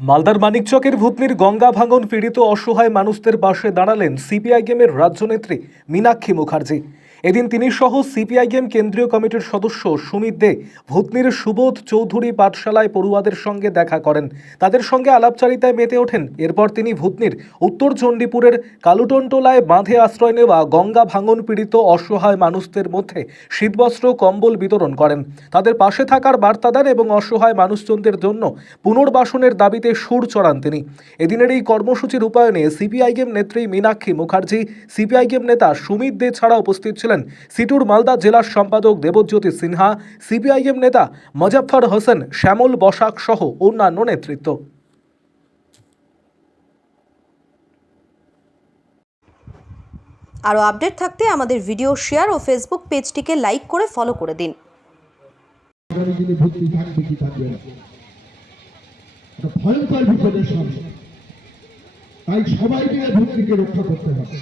মালদার মানিকচকের ভূতনির গঙ্গা ভাঙন পীড়িত অসহায় মানুষদের পাশে দাঁড়ালেন সিপিআইএমের রাজ্যনেত্রী মীনাক্ষী মুখার্জি। এদিন তিনি সহ সিপিআইএম কেন্দ্রীয় কমিটির সদস্য সুমিত দে ভূতনির সুবোধ চৌধুরী পাঠশালায় পড়ুয়াদের সঙ্গে দেখা করেন। তাদের সঙ্গে আলাপচারিতায় মেতে ওঠেন। এরপর তিনি ভূতনির উত্তর চণ্ডীপুরের কালুটনটোলায় বাঁধে আশ্রয় নেওয়া গঙ্গা ভাঙন পীড়িত অসহায় মানুষদের মধ্যে শীতবস্ত্র কম্বল বিতরণ করেন। তাদের পাশে থাকার বার্তা দেন এবং অসহায় মানুষজনদের জন্য পুনর্বাসনের দাবিতে সুর চড়ান তিনি। এদিনের এই কর্মসূচি রূপায়ণে সিপিআইএম নেত্রী মীনাক্ষী মুখার্জি, সিপিআইএম নেতা সুমিত দে ছাড়া উপস্থিত ছিলেন সিটুর মালদা জেলার সম্পাদক দেবজ্যোতি সিনহা, সিপিআইএম নেতা মুজাফফর হোসেন, শ্যামল বসাক সহ অন্যান্য নেতৃত্ব। আরও আপডেট থাকতে আমাদের ভিডিও শেয়ার ও ফেসবুক পেজটিকে লাইক করে ফলো করে দিন। ভয়ঙ্কর বিপদের সামনে, তাই সবাই মিলে ভূতনিকে রক্ষা করতে হবে।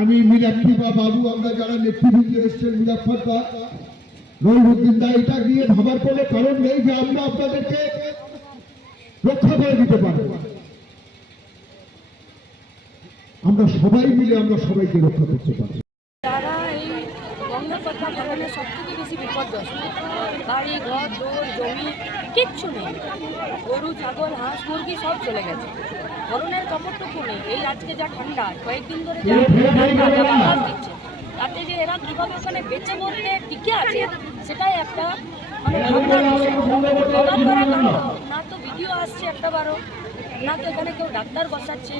আমি মীনাক্ষী বা বাবু, আমরা যারা নেতৃবৃন্দ এসছেন, মুজাফফর দা, রহিমউদ্দিন দা, এটা নিয়ে ভাবার কোনো কারণ নেই যে আমরা আপনাদেরকে রক্ষা করে দিতে পারবো। আমরা সবাই মিলে আমরা সবাইকে রক্ষা করতে পারবো। তারা এই গঙ্গা ভাঙনে সব থেকে বেশি বিপর্যস্ত। বাড়ি ঘর দৌড় জমি কিচ্ছু নেই, গরু ছাগল হাঁস মুরগি সব চলে গেছে। গরমের কাপড়টুকু নেই। এই আজকে যা ঠান্ডা, কয়েকদিন ধরে দিচ্ছে, তাতে যে এরা কীভাবে ওখানে বেঁচে বলতে টিকে আছে সেটাই একটা মানে ভাবনার বিষয়। না তো ভিডিও আসছে একটাবারও, না তো এখানে কেউ ডাক্তার বসাচ্ছে,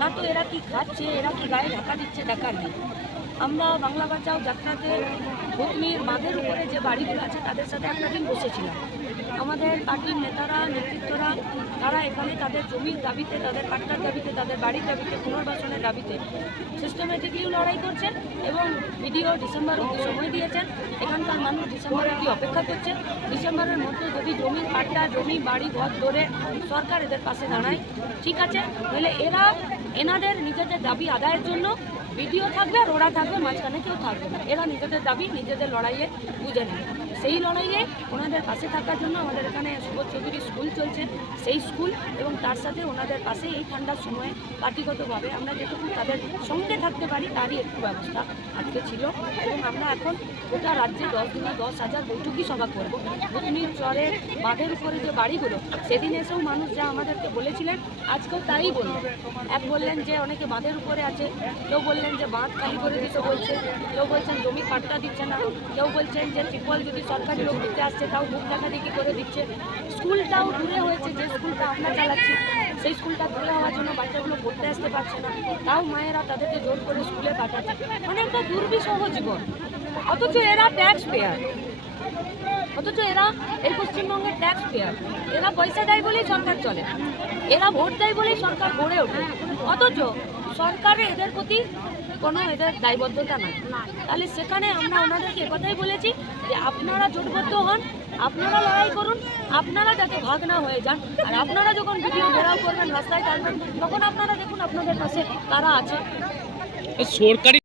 না তো এরা কি খাচ্ছে, এরা কি গায়ে ঢাকা দিচ্ছে, দেখার নেই। আমরা বাংলা বাঁচাও যাত্রাতে ভূতনির বাঁধের উপরে যে বাড়িগুলো আছে তাদের সাথে একটা দিন বসেছিলাম। আমাদের পার্টির নেতারা নেতৃত্বরা তারা এখানে তাদের জমির দাবিতে, তাদের পাট্টার দাবিতে, তাদের বাড়ির দাবিতে, পুনর্বাসনের দাবিতে সিস্টেমেটিকলিও লড়াই করছেন এবং ভিডিও ডিসেম্বর অবধি সময় দিয়েছেন। এখানকার মানুষ ডিসেম্বর অবধি অপেক্ষা করছে। ডিসেম্বরের মধ্যে যদি জমির পাট্টা, জমি বাড়ি ঘর ধরে সরকার এদের পাশে দাঁড়ায়, ঠিক আছে, তাহলে এরা এনাদের নিজেদের দাবি আদায়ের জন্য ভিডিও থাকবে আর ওরা থাকবে, মাঝখানে কেউ থাকবে না। এরা নিজেদের দাবি নিজেদের লড়াইয়ে বুঝে নেয়। সেই লড়াইয়ে ওনাদের পাশে থাকার জন্য আমাদের এখানে সুবোধ চৌধুরী স্কুল চলছে, সেই স্কুল এবং তার সাথে ওনাদের পাশে এই ঠান্ডার সময়ে পার্টিগতভাবে আমরা যেটুকু তাদের সঙ্গে থাকতে পারি তারই একটু ব্যবস্থা আজকে ছিল। এবং আমরা এখন গোটা রাজ্যে 10 দিনে 10,000 বৈঠকি সভা করব। ভূতনির চরের বাঁধের উপরে যে বাড়িগুলো, সেদিন এসেও মানুষ যা আমাদেরকে বলেছিলেন আজকেও তাই বললেন। এক বললেন যে অনেকে বাঁধের উপরে আছে, কেউ বললেন যে বাঁধ খালি করে দিতে বলছে, কেউ বলছেন জমি পাট্টা দিচ্ছে না, কেউ বলছেন যে ত্রিপল যদি সরকারি লোক দিতে আসছে তাও মুখ দেখাদেখি করে দিচ্ছে। স্কুলটাও দূরে হয়েছে, যে স্কুলটা আমরা চালাচ্ছি সেই স্কুলটা দূরে হওয়ার জন্য বাচ্চাগুলো পড়তে আসতে পারছে না, তাও মায়েরা তাদেরকে জোর করে স্কুলে পাঠাচ্ছে। মানে একটা দুর্বিষহ জীবন। অথচ এরা ট্যাক্স পেয়ার, অথচ এরা এই পশ্চিমবঙ্গের ট্যাক্স পেয়ার। এরা পয়সা দেয় বলেই সরকার চলে, এরা ভোট দেয় বলেই সরকার গড়ে ওঠে। অথচ সরকারে এদের প্রতি কোনো এদের দায়বদ্ধতা নাই। তাহলে সেখানে আমরা ওনাদেরকে একথাই বলেছি যে আপনারা জোটবদ্ধ হন, আপনারা লড়াই করুন, আপনারা যাতে ভাগ না হয়ে যান। আর আপনারা যখন ভিডিও ঘেরাও করবেন, রাস্তায় থাকবেন, তখন আপনারা দেখুন আপনাদের পাশে কারা আছে। সরকারি